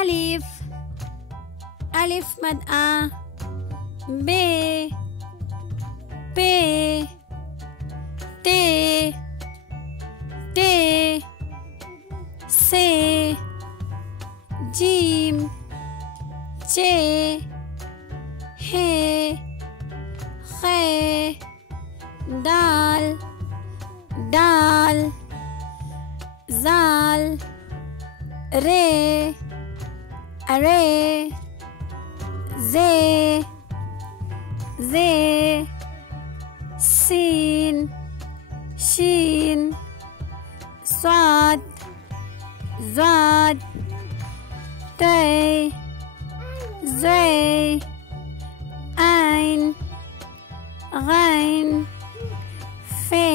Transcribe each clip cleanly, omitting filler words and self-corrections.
अलिफ, अलिफ मद आ, बे, पे, ते, टे, से, जीम, चे, हे, खे, दाल, डाल, जाल, रे, अरे, जे, सीन, शीन, स्वाद, ज़ाद, ते, ज़े, आइन, गैन, फे,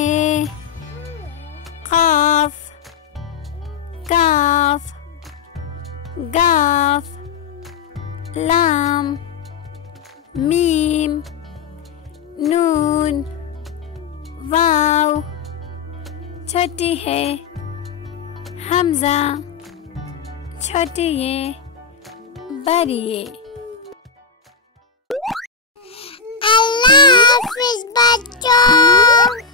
क़ाफ, काफ, गाफ, लाम, मीम, नून, वाव, छोटी है, हमजा, छोटी ये, बड़ी ये। अल्लाह हाफ़िज़ बच्चों।